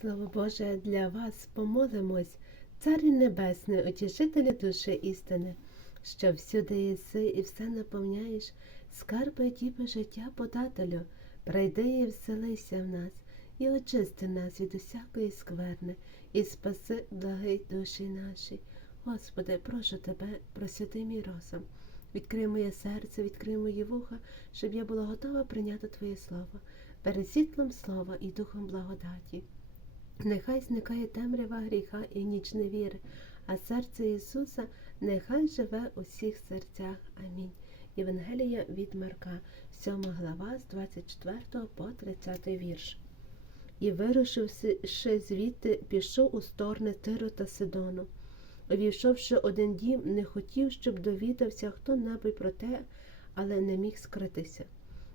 Слово Боже, для вас помолимось, Царю Небесний, утішителю душі істини, що всюди єси і все наповняєш, скарби діби життя подателю, прийди і вселися в нас, і очисти нас від усякої скверни, і спаси благий душі наші. Господи, прошу тебе, просвяти мій розум. Відкрий моє серце, відкрий мої вуха, щоб я була готова прийняти Твоє Слово, перед світлом слова і духом благодаті. Нехай зникає темрява гріха і ніч невіри, а серце Ісуса нехай живе у всіх серцях. Амінь. Євангелія від Марка, 7 глава з 24 по 30 вірш. І вирушивши звідти, пішов у сторони Тиру та Сидону. Увійшовши один дім, не хотів, щоб довідався хто небудь про те, але не міг скритися.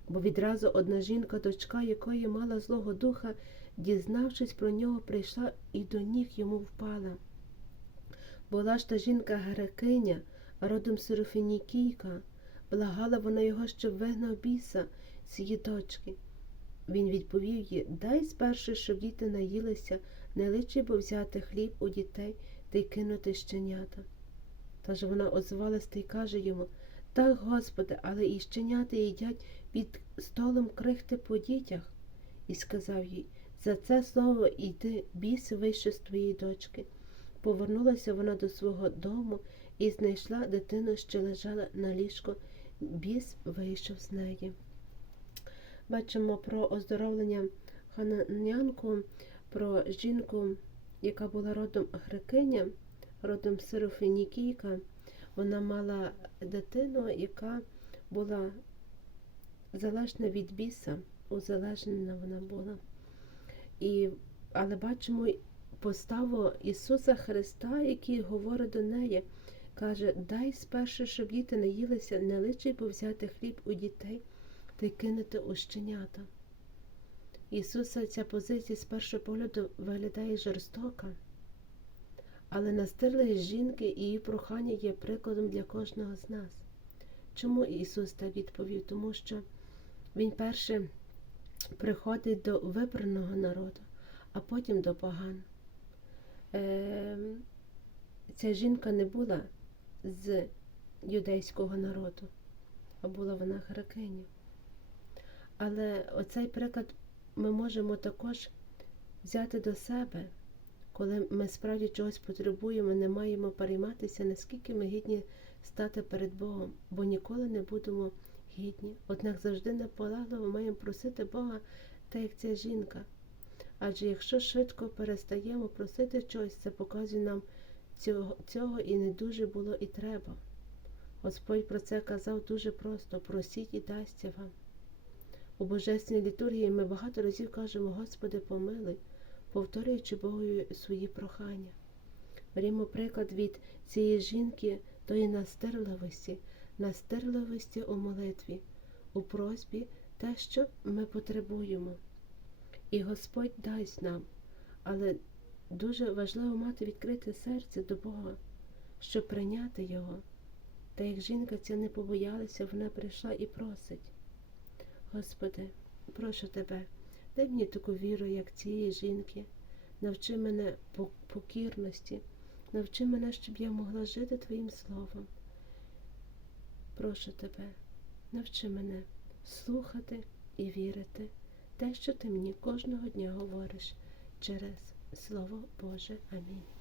Бо відразу одна жінка, дочка якої мала злого духа, дізнавшись про нього, прийшла і до ніг йому впала. Була ж та жінка Герекиня, родом Сирофінікійка, благала вона його, щоб вигнав біса з її дочки. Він відповів їй дай спершу, щоб діти наїлися, не личі бо взяти хліб у дітей та й кинути щенята. Тож вона озвалась та й каже йому так, Господи, але і щенята їдять під столом крихти по дітях. І сказав їй за це слово йди, біс вище з твоєї дочки. Повернулася вона до свого дому і знайшла дитину, що лежала на ліжку. Біс вийшов з неї. Бачимо про оздоровлення хананянку, про жінку, яка була родом грекиня, родом Сирофінікійка. Вона мала дитину, яка була залежна від біса, узалежнена вона була. І, Але бачимо поставу Ісуса Христа, який говорить до неї, каже, дай спершу, щоб діти наїлися, не личить бо взяти хліб у дітей та й кинути у щенята. Ісуса ця позиція з першого погляду виглядає жорстока, але настирливість жінки і її прохання є прикладом для кожного з нас. Чому Ісус так відповів? Тому що Він перше приходить до вибраного народу, а потім до поган. Е, Ця жінка не була з юдейського народу, а була вона грекиня. Але оцей приклад ми можемо також взяти до себе, коли ми справді чогось потребуємо, не маємо перейматися, наскільки ми гідні стати перед Богом, бо ніколи не будемо гідні. Однак завжди наполегливо маємо просити Бога, так як ця жінка. Адже якщо швидко перестаємо просити чогось, це показує нам цього, цього і не дуже було і треба. Господь про це казав дуже просто: просіть і дасться вам. У Божественній літургії ми багато разів кажемо, Господи, помилуй, повторюючи Богою свої прохання. Берімо приклад від цієї жінки, тої настирливості, настирливості у молитві, у просьбі те, що ми потребуємо. І Господь дасть нам, але дуже важливо мати відкрите серце до Бога, щоб прийняти Його. Та як жінка ця не побоялася, вона прийшла і просить. Господи, прошу Тебе, дай мені таку віру, як цієї жінки, навчи мене покірності, навчи мене, щоб я могла жити Твоїм Словом. Прошу Тебе, навчи мене слухати і вірити те, що ти мені кожного дня говориш через Слово Боже. Амінь.